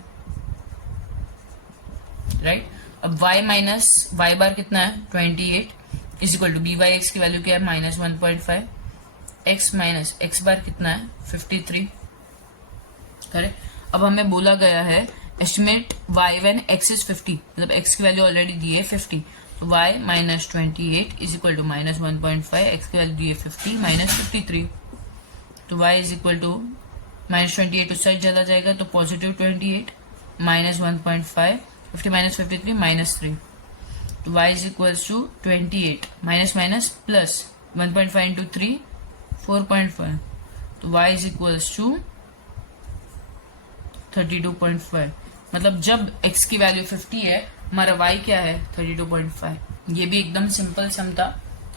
राइट। अब y माइनस वाई बार कितना है 28 इज इक्वल टू by(x) की वैल्यू क्या है -1.5, x माइनस x बार कितना है 53, करेक्ट। अब हमें बोला गया है estimate y when x is 50, मतलब x की वैल्यू ऑलरेडी दी है 50, तो y minus 28 is equal to -1.5, x की वैल्यू दी है 50 माइनस 53, तो y इज इक्वल टू -28 उस साइड चला जाएगा तो पॉजिटिव 28 माइनस 1.5, 50 माइनस 53 माइनस 3, तो y is equal to 28 minus minus plus 1.5 into 3 4.5, तो y इज इक्वल टू 32.5। मतलब जब x की वैल्यू 50 है हमारा y क्या है 32.5। ये भी एकदम सिंपल सम था।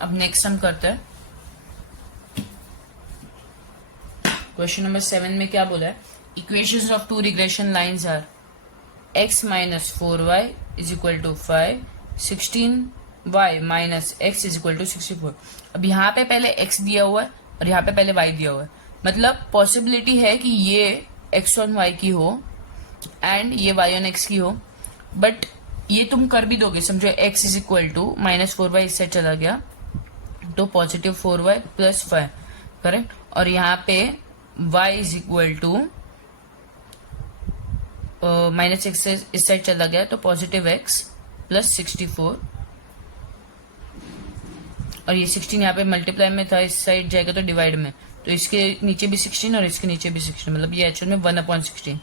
अब नेक्स्ट सम करते हैं। क्वेश्चन नंबर 7 में क्या बोला है, equations of two regression lines are x minus 4y is equal to 5, 16 y minus X is equal to 64। अब यहाँ पे पहले x दिया हुआ है और यहाँ पे पहले y दिया हुआ है, मतलब पॉसिबिलिटी है कि ये x ऑन y की हो एंड ये y ऑन x की हो, बट ये तुम कर भी दोगे। समझो x is equal to -4y इस साइड चला गया तो पॉजिटिव 4y प्लस 5, करेक्ट। और यहाँ पे y इज इक्वल टू -6 से इस साइड चला गया तो पॉजिटिव x प्लस 64, और ये 16 यहाँ पे मल्टीप्लाई में था, इस साइड जाएगा तो डिवाइड में, तो इसके नीचे भी 16 और इसके नीचे भी 16, मतलब ये एक्चुअल में 1/16।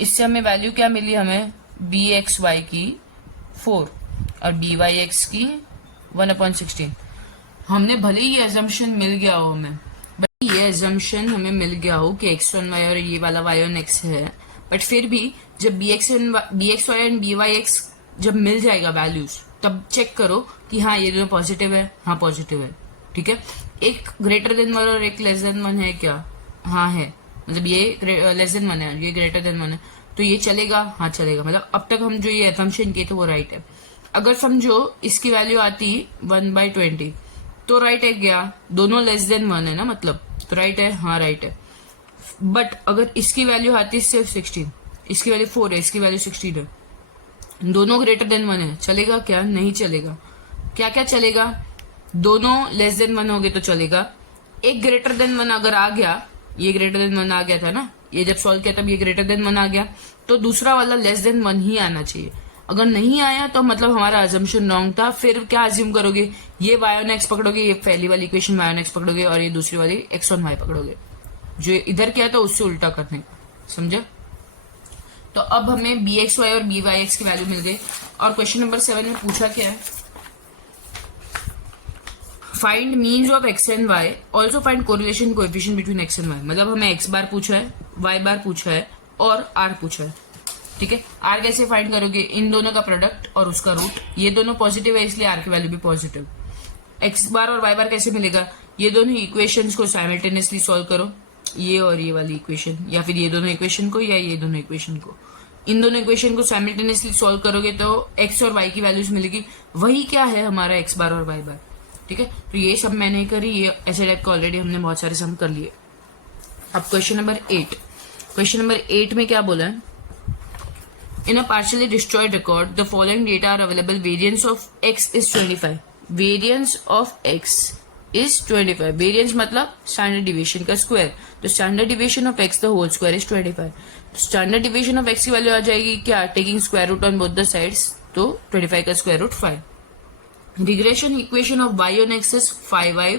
इससे हमें वैल्यू क्या मिली, हमें bxy की 4 और byx की 1/16। हमने भले ही ये एजम्पशन मिल गया हो हमें, बट ये एजम्पशन हमें मिल गया हो कि x ऑन y और ये वाला y ऑन x है, बट फिर भी जब bxy एंड byx जब मिल जाएगा वैल्यूज, तब चेक करो कि हाँ ये दोनों पॉजिटिव है, हाँ पॉजिटिव है, ठीक है। एक ग्रेटर देन 1 और एक लेस देन 1 है क्या, हाँ है, मतलब ये लेस देन 1 है, ये ग्रेटर देन 1 है, तो ये चलेगा, हाँ चलेगा। मतलब अब तक हम जो ये एजम्पशन किए थे वो राइट है। अगर समझो इसकी वैल्यू आती 1/20 तो राइट है क्या, दोनों लेस देन 1 है ना, मतलब तो राइट है, हाँ राइट है। बट अगर इसकी वैल्यू आती सिर्फ 16, इसकी वैल्यू 4 है, इसकी वैल्यू 16 है, दोनों ग्रेटर देन 1 है, चलेगा क्या, नहीं चलेगा। क्या क्या चलेगा, दोनों लेस देन 1 हो गए तो चलेगा। एक ग्रेटर देन 1 अगर आ गया, ये ग्रेटर देन 1 आ गया था ना, ये जब सॉल्व किया तब ये ग्रेटर देन 1 आ गया, तो दूसरा वाला लेस देन 1 ही आना चाहिए। अगर नहीं आया तो मतलब हमारा अजम्पशन रॉन्ग था। फिर क्या अज्यूम करोगे, ये y ऑन x पकड़ोगे, ये पहली वाली इक्वेशन y ऑन x पकड़ोगे और ये दूसरी वाली x ऑन y पकड़ोगे, जो इधर किया था उससे उल्टा करने का, समझे। तो अब हमें bxy और byx की वैल्यू मिल गई। और क्वेश्चन नंबर 7 में पूछा क्या है, find means of x and y, also find correlation coefficient between x and y। मतलब हमें x बार पूछा है, y बार पूछा है और r पूछा है, ठीक है। r कैसे फाइंड करोगे, इन दोनों का प्रोडक्ट और उसका रूट, ये दोनों पॉजिटिव है इसलिए r की वैल्यू भी पॉजिटिव। x बार और y बार कैसे मिलेगा, ये दोनों इक्वेशंस को साइमल्टेनियसली सॉल्व करो, ये और ये वाली इक्वेशन, या फिर ये दोनों इक्वेशन को या ये दोनों इक्वेशन को, इन दोनों इक्वेशन को साइमल्टेनियसली सॉल्व करोगे तो x और y की वैल्यूज मिलेगी। वही क्या है हमारा x बार और y बार, ठीक है। तो ये सब मैं नहीं करी, ये ऐसे टाइप का ऑलरेडी हमने बहुत सारे सम कर लिए। अब क्वेश्चन नंबर 8, क्वेश्चन नंबर 8 में क्या बोला है, in a partially destroyed record the following data are available, variance of x is 25, variance of x is 25, variance मतलब स्टैंडर्ड डिविएशन का स्क्वायर, तो standard deviation of x the whole square is 25। Standard deviation of x की value आ जाएगी क्या, taking square root on both the sides, तो 25 का square root 5। Regression equation of y on x is 5y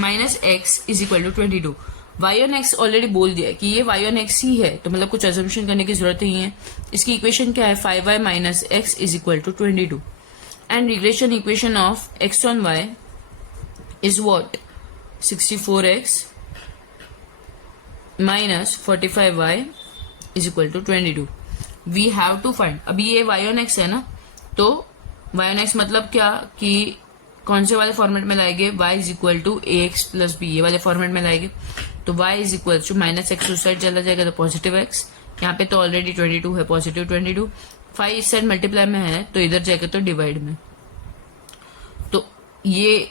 minus x is equal to 22। y on x already बोल दिया है कि ये y ऑन x ही है, तो मतलब कुछ अजम्पशन करने की जरूरत नहीं है। इसकी इक्वेशन क्या है, 5y minus x is equal to 22। And regression equation of x on y is what, 64x minus 45y is equal to 22। We have to find, अभी ये y ऑन x है ना, तो y ऑन x मतलब क्या कि कौन से वाले फॉर्मेट में लाएंगे, y is equal to ax plus b, ये वाले फॉर्मेट में लाएंगे, तो y is equal to minus X उस साइड चला जाएगा तो पॉजिटिव x, यहाँ पे तो ऑलरेडी 22 है, पॉजिटिव 22, 5 इस साइड मल्टीप्लाई में है तो इधर जाएगा तो डिवाइड में, तो ये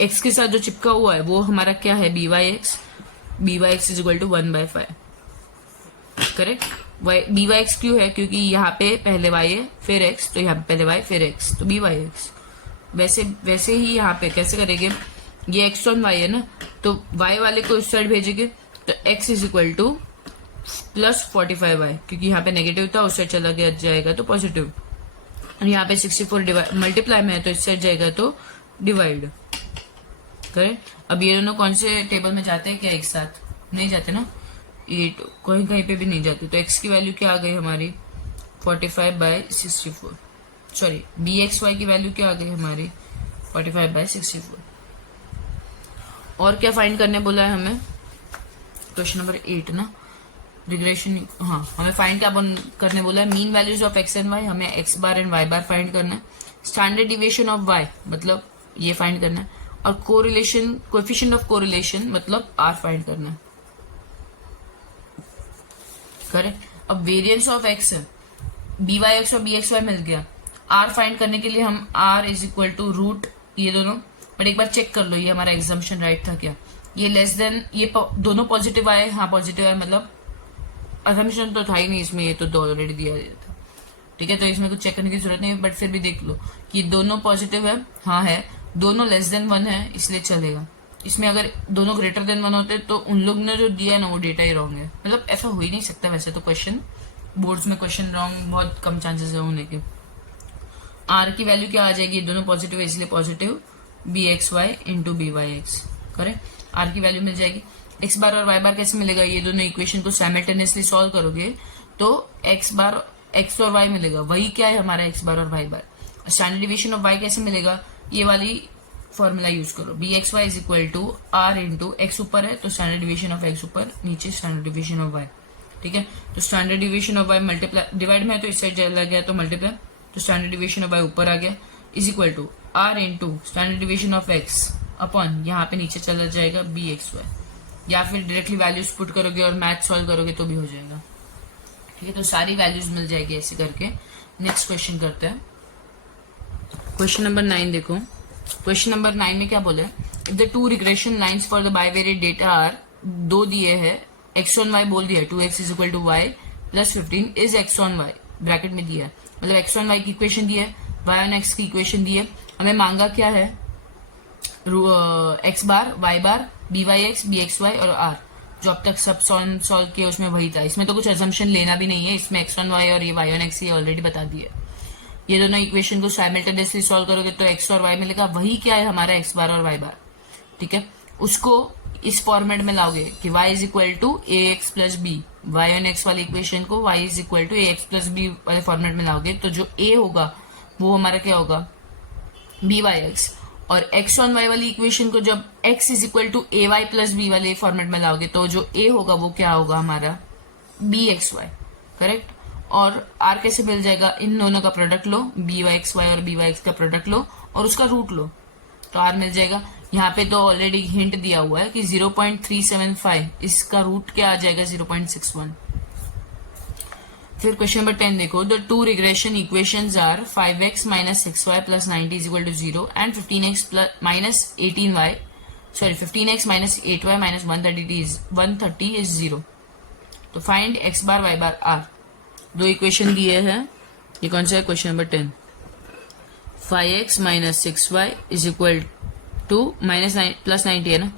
x के साथ जो चिपका हुआ है वो हमारा क्या है, byx is equal to 1/5, correct. byx क्यों है, क्योंकि यहाँ पे पहले y है फिर x, तो यहाँ पे पहले y फिर x, तो byx। वैसे ही यहाँ पे कैसे करेंगे, ये x ऑन y है ना, तो y वाले को इस साइड भेजेंगे तो x is equal two plus 45y, क्योंकि यहाँ पे नेगेटिव था उस साइड चला गया जाएगा तो पॉजिटिव, और यहाँ पे 64 मल्टीप्लाई में है तो इस साइड जाएगा तो डिवाइड, करेक्ट। अब ये दोनों कौन से टेबल में जाते हैं क्या, एक साथ नहीं जाते ना, ये कहीं कहीं पे भी नहीं जाते, तो x की वैल्यू क्या आ गई हमारी 45/64, सॉरी bxy की वैल्यू क्या आ गई हमारी 45/64। और क्या फाइंड करने बोला है हमें, क्वेश्चन नंबर 8 ना, रिग्रेशन, हाँ हमें फाइंड क्या करने बोला है, mean values of x and y, हमें x bar and y bar find करना है। स्टैंडर्ड डिविएशन ऑफ y मतलब ये फाइंड करना है, और कोरिलेशन कोएफिशिएंट ऑफ कोरिलेशन मतलब r फाइंड करना है, करेक्ट। अब वेरिएंस ऑफ x, byx और bxy मिल गया, आर फाइंड करने के लिए हम R is equal to root ये दोनों, बट एक बार चेक कर लो ये हमारा एग्जाम्पशन राइट था क्या, ये लेस देन ये दोनों पॉजिटिव आए, हाँ पॉजिटिव आए, मतलब अजम्पशन तो था ही नहीं इसमें, ये तो ऑलरेडी दिया गया था, ठीक है, तो इसमें कुछ चेक करने की जरूरत नहीं, बट फिर भी देख लो कि दोनों पॉजिटिव है, हाँ है, दोनों लेस देन 1 है, इसलिए चलेगा। इसमें अगर दोनों ग्रेटर देन 1 होते तो उन लोग ने जो दिया है ना वो डेटा ही रॉन्ग है, मतलब ऐसा हो ही नहीं सकता वैसे तो, क्वेश्चन बोर्ड्स में क्वेश्चन रॉन्ग बहुत कम चांसेस है होने के। आर की वैल्यू क्या आ जाएगी, दोनों पॉजिटिव है इसलिए positive B x Y into B Y x, correct. R की वैल्यू मिल जाएगी। एक्स बार और वाई बार कैसे मिलेगा, ये दोनों इक्वेशन को साइमल्टेनियसली सॉल्व करोगे तो एक्स बार एक्स और वाई मिलेगा, वही क्या है हमारा एक्स बार और Y bar. Standard division of Y कैसे मिलेगा, ये वाली फॉर्मूला यूज करो, B x Y is equal to R into X ऊपर है तो स्टैंडर्ड डिविजन ऑफ एक्स ऊपर, नीचे स्टैंडर्ड डिविजन ऑफ वाई, ठीक है। तो standard division of Y multiply divide में है तो इस साइड चला गया तो मल्टीप्लाई, तो स्टैंडर्ड डिविजन ऑफ वाई ऊपर आ गया is equal to R into standard division of X upon यहाँ पे नीचे चला जाएगा बी एक्स वाई, या फिर डायरेक्टली वैल्यूज पुट करोगे और मैथ सॉल्व करोगे तो भी हो जाएगा, ठीक है। तो सारी वैल्यूज मिल जाएगी ऐसे करके। नेक्स्ट क्वेश्चन करते हैं, क्वेश्चन नंबर 9 देखो। क्वेश्चन नंबर 9 में क्या बोला है, if the two regression lines for the bivariate data are, दो दिए है, एक्स ऑन वाई बोल दिया, 2x is equal to y plus 15 is x on y bracket में दिया है, मतलब एक्स ऑन वाई की इक्वेशन दी है, वाई ऑन एक्स की इक्वेशन दी है, हमें मांगा क्या है x bar y bar b Y x b x y और आर, जो अब तक सब सॉल्व किया उसमें वही था, इसमें तो कुछ अजम्पशन लेना भी नहीं है, इसमें एक्स ऑन वाई और ये वाई ऑन एक्स ये ऑलरेडी बता दिया। ये दोनों इक्वेशन को साइमल्टेनियसली सॉल्व करोगे तो एक्स और वाई मिलेगा, वही क्या है हमारा एक्स बार और वाई बार, ठीक है। उसको इस फॉर्मेट में लाओगे कि y is equal to A X plus B, Y on X वाली इक्वेशन को y is equal to A X plus B वाले फॉर्मेट में लाओगे तो जो a होगा वो हमारा क्या होगा बी वाई एक्स, और x ऑन y वाली इक्वेशन को जब x is equal to A Y plus B वाले फॉर्मेट में लाओगे तो जो a होगा वो क्या होगा हमारा बी एक्स वाई, करेक्ट। और r कैसे मिल जाएगा, इन दोनों का प्रोडक्ट लो, बी वाई एक्स वाई और बी वाई एक्स का प्रोडक्ट लो और उसका रूट लो तो r मिल जाएगा। यहाँ पे तो ऑलरेडी हिंट दिया हुआ है कि 0.375, इसका रूट क्या आ जाएगा 0.61। फिर क्वेश्चन नंबर 10 देखो, the two regression equations are 5x minus 6y plus 90 is equal to 0 and 15x minus 18y, sorry 15x minus 8y minus 130 is 0। तो find x bar y bar r, दो equation दिए हैं, ये कौन सा है question number 10, 5x minus 6y is equal to minus plus 90 है ना,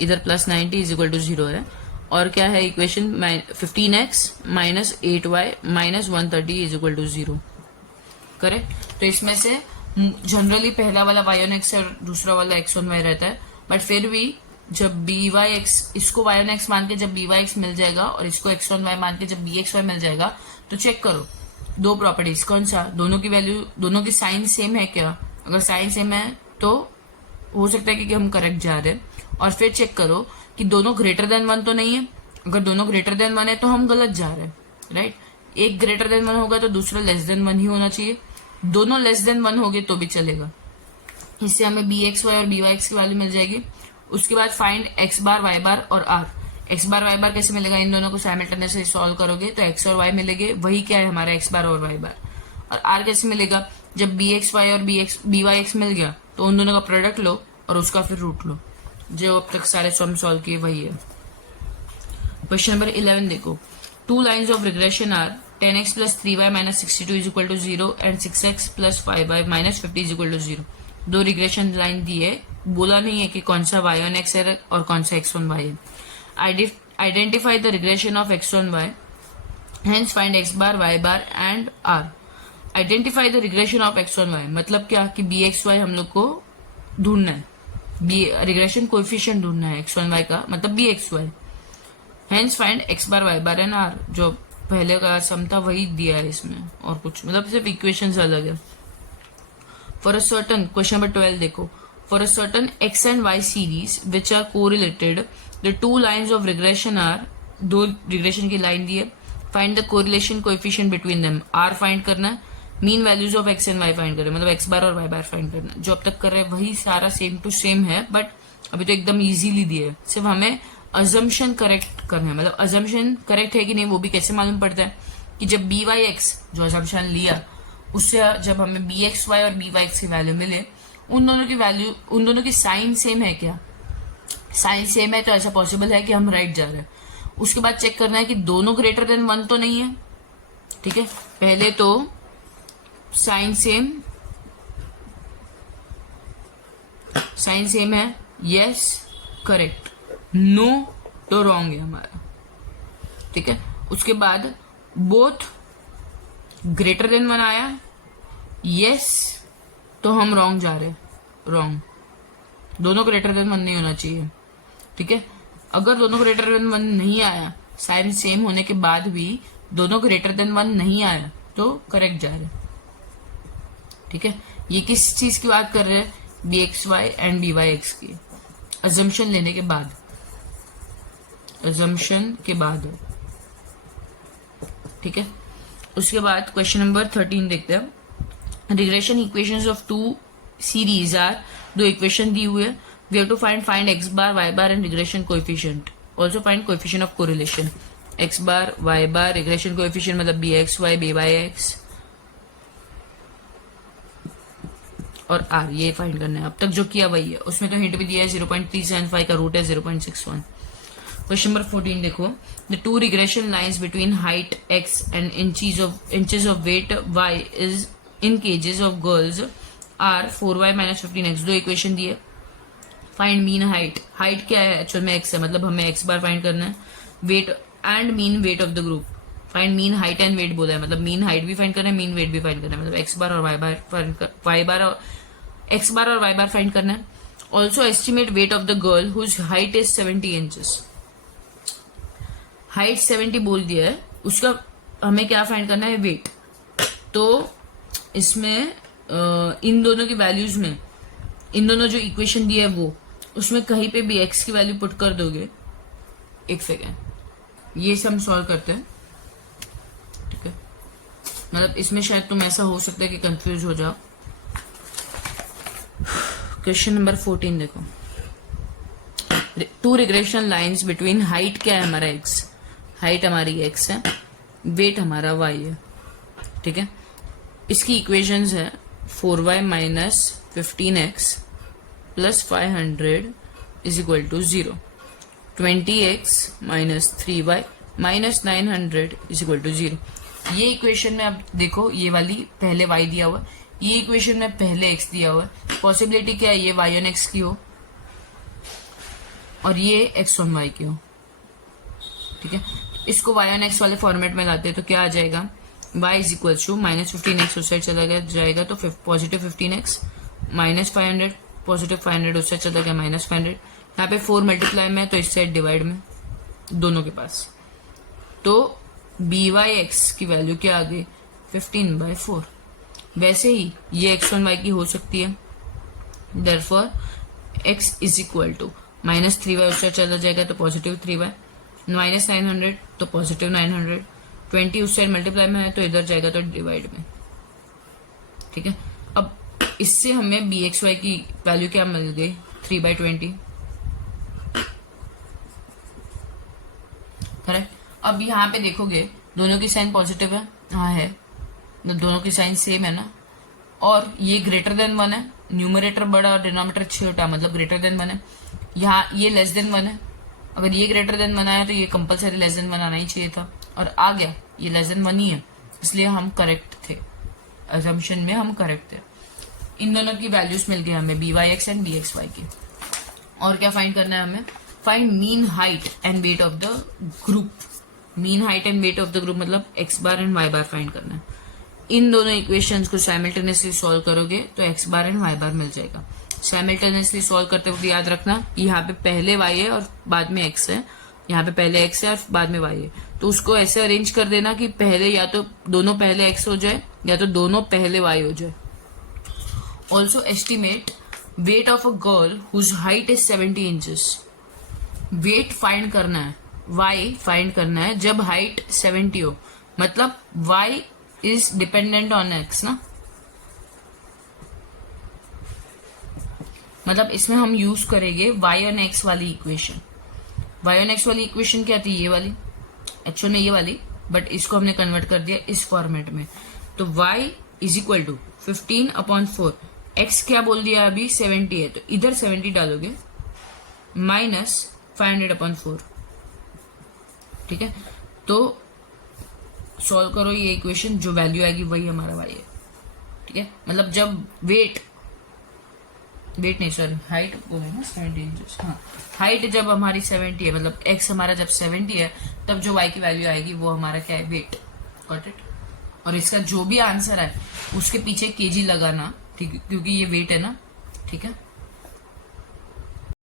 इधर प्लस 90 इज इक्वल टू 0 है, और क्या है equation 15x minus 8y minus 130 is equal to 0, correct. तो इसमें से जनरली पहला वाला y ऑन x और दूसरा वाला x ऑन y रहता है, बट फिर भी जब बी वाई एक्स, इसको y ऑन x मान के जब बी वाई एक्स मिल जाएगा और इसको x ऑन y मान के जब बी एक्स वाई मिल जाएगा तो चेक करो दो प्रॉपर्टीज, कौन सा, दोनों की वैल्यू, दोनों की साइन सेम है क्या, अगर साइन सेम है तो हो सकता है कि हम करेक्ट जा रहे हैं, और फिर चेक करो कि दोनों ग्रेटर देन 1 तो नहीं है, अगर दोनों ग्रेटर देन 1 है तो हम गलत जा रहे हैं, राइट। एक ग्रेटर देन 1 होगा तो दूसरा लेस देन 1 ही होना चाहिए, दोनों लेस देन 1 होगे तो भी चलेगा, इससे हमें बी एक्स वाई और बी वाई एक्स की वैल्यू मिल जाएगी। उसके बाद फाइंड एक्स बार वाई बार और आर, एक्स बार वाई बार कैसे मिलेगा, इन दोनों को साइमल्टेनियसली सॉल्व करोगे तो एक्स और वाई मिलेंगे, वही क्या है हमारा एक्स बार और वाई बार। और आर कैसे मिलेगा, जब बी एक्स वाई और बी वाई एक्स मिल गया तो उन दोनों का प्रोडक्ट लो और उसका फिर रूट लो, जो अब तक सारे सम सॉल्व किए वही है। क्वेश्चन नंबर 11 देखो, two lines of regression are 10x plus 3y minus 62 is equal to 0 and 6x plus 5y minus 50 is equal to 0। दो रिग्रेशन लाइन दी है, बोला नहीं है कि कौन सा y ऑन x है और कौन सा x ऑन y है। Identify the regression of x on y, hence find x bar y bar and r। Identify the regression of x on y मतलब क्या कि bxy हम लोग को ढूंढना है, रिग्रेशन कोएफिशिएंट ढूंढना है x ऑन y का, मतलब bxy। Hence find x bar y bar and r, जो पहले का सम था वही दिया है इसमें, और कुछ मतलब सिर्फ इक्वेशंस अलग है। For a certain, question number 12 देखो, for a certain x and y series which are correlated, the two lines of regression are, दो रिग्रेशन की लाइन दी है, find the correlation coefficient between them, r find करना है, mean values of x and y find करना है, मतलब x बार और y बार फाइंड करना है। जो अब तक कर रहे हैं वही सारा सेम टू सेम है, बट अभी तो एकदम इजीली दिए है, सिर्फ हमें अजम्पशन करेक्ट करना है। मतलब अजम्पशन करेक्ट है कि नहीं वो भी कैसे मालूम पड़ता है कि जब बी वाई एक्स जो अजम्पशन लिया उससे जब हमें बी एक्स वाई और बी वाई एक्स की वैल्यू मिले, उन दोनों की साइन सेम है क्या? साइन सेम है तो ऐसा पॉसिबल है कि हम राइट जा रहे हैं। उसके बाद चेक करना है कि दोनों ग्रेटर देन 1 तो नहीं है। ठीक है, पहले तो साइन सेम है, यस करेक्ट, नो तो रॉन्ग है हमारा। ठीक है, उसके बाद बोथ ग्रेटर देन 1 आया, यस तो हम रॉन्ग जा रहे हैं, रॉन्ग, दोनों ग्रेटर देन 1 नहीं होना चाहिए। ठीक है, अगर दोनों ग्रेटर देन 1 नहीं आया, साइन सेम होने के बाद भी दोनों ग्रेटर देन 1 नहीं आया तो करेक्ट जा रहे। ठीक है, ये किस चीज की बात कर रहे हैं? B x Y and B Y X की अजम्पशन लेने के बाद, अजम्पशन के बाद। ठीक है, उसके बाद क्वेश्चन नंबर 13 देखते हैं। Regression equations of two series are, दो इक्वेशन दी हुई है, we have to find x bar y bar and regression coefficient, also find coefficient of correlation. X bar y bar, regression coefficient मतलब b x y b Y x और r, ये find करना है। अब तक जो किया वही है, उसमें तो हिंट भी दिया है 0.375 का रूट है 0.61। क्वेश्चन नंबर 14 देखो, the two regression lines between height x and inches of weight y is in kgs of girls are 4y - 15x। दो इक्वेशन दिए, फाइंड मीन हाइट, हाइट क्या है एक्चुअल में x है, मतलब हमें x बार फाइंड करना है, weight and mean weight of the group, find mean height and weight बोला है, मतलब मीन हाइट भी फाइंड करना है, मीन वेट भी फाइंड करना है, मतलब x बार और y बार x बार और y बार फाइंड करना है। Also estimate weight of the girl whose height is 70 inches. Height 70 बोल दिया है, उसका हमें क्या फाइंड करना है? वेट। तो इसमें इन दोनों की वैल्यूज में, इन दोनों जो इक्वेशन दिया है वो, उसमें कहीं पे भी x की वैल्यू पुट कर दोगे, एक सेकेंड, ये सब हम सॉल्व करते हैं। ठीक है, मतलब इसमें शायद तुम ऐसा हो सकता है कि कंफ्यूज हो जाओ। क्वेश्चन नंबर 14 देखो, two regression lines between, height क्या है हमारा x, हाइट हमारी x है, वेट हमारा y है। ठीक है, इसकी इक्वेशंस है 4y - 15x + 500 is equal to 0, 20x - 3y - 900 is equal to 0। ये इक्वेशन में अब देखो, ये वाली पहले y दिया हुआ, ये इक्वेशन में पहले x दिया हुआ है। पॉसिबिलिटी क्या है? ये y on x की हो और ये x on y की हो। ठीक है, इसको y on x वाले फॉर्मेट में लाते हैं तो क्या आ जाएगा? y is equal to -15x उस साइड चला जाएगा तो पॉजिटिव 15x, -500 पॉजिटिव 500 उस साइड चला गया -500। यहाँ पे 4 मल्टीप्लाई में है तो इस साइड डिवाइड में, दोनों के पास। तो बी वाई एक्स की वैल्यू क्या आ गई? 15/4। वैसे ही ये x on y की हो सकती है, therefore x is equal to -3y उस साइड चला जाएगा तो पॉजिटिव 3y, -900 तो पॉजिटिव 900, 20 उस साइड मल्टीप्लाई में है तो इधर जाएगा तो डिवाइड में। ठीक है, अब इससे हमें बी एक्स वाई की वैल्यू क्या मिल गई? 3/20। करेक्ट। अब यहाँ पे देखोगे दोनों की साइन पॉजिटिव है, हाँ है, दोनों की साइन सेम है ना, और ये ग्रेटर देन 1 है, न्यूमरेटर बड़ा और डिनोमिनेटर छोटा, मतलब ग्रेटर देन 1 है। यहाँ ये लेस देन 1 है, अगर ये ग्रेटर देन 1 आया तो ये कंपलसरी लेस देन 1 आना ही चाहिए था, और आ गया, ये लेस देन 1 ही है, इसलिए हम करेक्ट थे, अजम्पशन में हम करेक्ट थे। इन दोनों की वैल्यूज मिल गई हमें, b Y x and b x y की। और क्या फाइंड करना है हमें? Find mean height and weight of the group. Mean height and weight of the group मतलब x bar and Y bar find करना है। इन दोनों इक्वेशंस को साइमल्टेनियसली सॉल्व करोगे तो एक्स बार एंड वाई बार मिल जाएगा। साइमल्टेनियसली सॉल्व करते वक्त याद रखना, यहाँ पे पहले y है और बाद में x है, यहाँ पे पहले x है और बाद में y है, तो उसको ऐसे अरेंज कर देना कि पहले या तो दोनों पहले x हो जाए या तो दोनों पहले y हो जाए। Also estimate weight of a girl whose height is 70 inches. Weight find करना है, y फाइंड करना है जब हाइट 70 हो, मतलब y is dependent on x ना, मतलब इसमें हम यूज करेंगे y on x वाली इक्वेशन। y on x वाली इक्वेशन क्या थी? ये वाली, एक्चुअली ये वाली, बट इसको हमने कन्वर्ट कर दिया इस फॉर्मेट में। तो y is equal to 15/4। X क्या बोल दिया अभी 70 है, तो इधर 70 डालोगे माइनस 500/4। ठीक है, तो सॉल्व करो ये इक्वेशन, जो वैल्यू आएगी वही हमारा वाई है। ठीक है, मतलब जब वेट नहीं सॉरी हाइट बोले ना 70 इंचेस, हाँ हाइट जब हमारी 70 है, मतलब एक्स हमारा जब 70 है, तब जो वाई की वैल्यू आएगी वो हमारा क्या है, वेट। Got it. और इसका जो भी आंसर है उसके पीछे केजी लगाना, ठीक है, क्योंकि ये वेट है ना। ठीक है।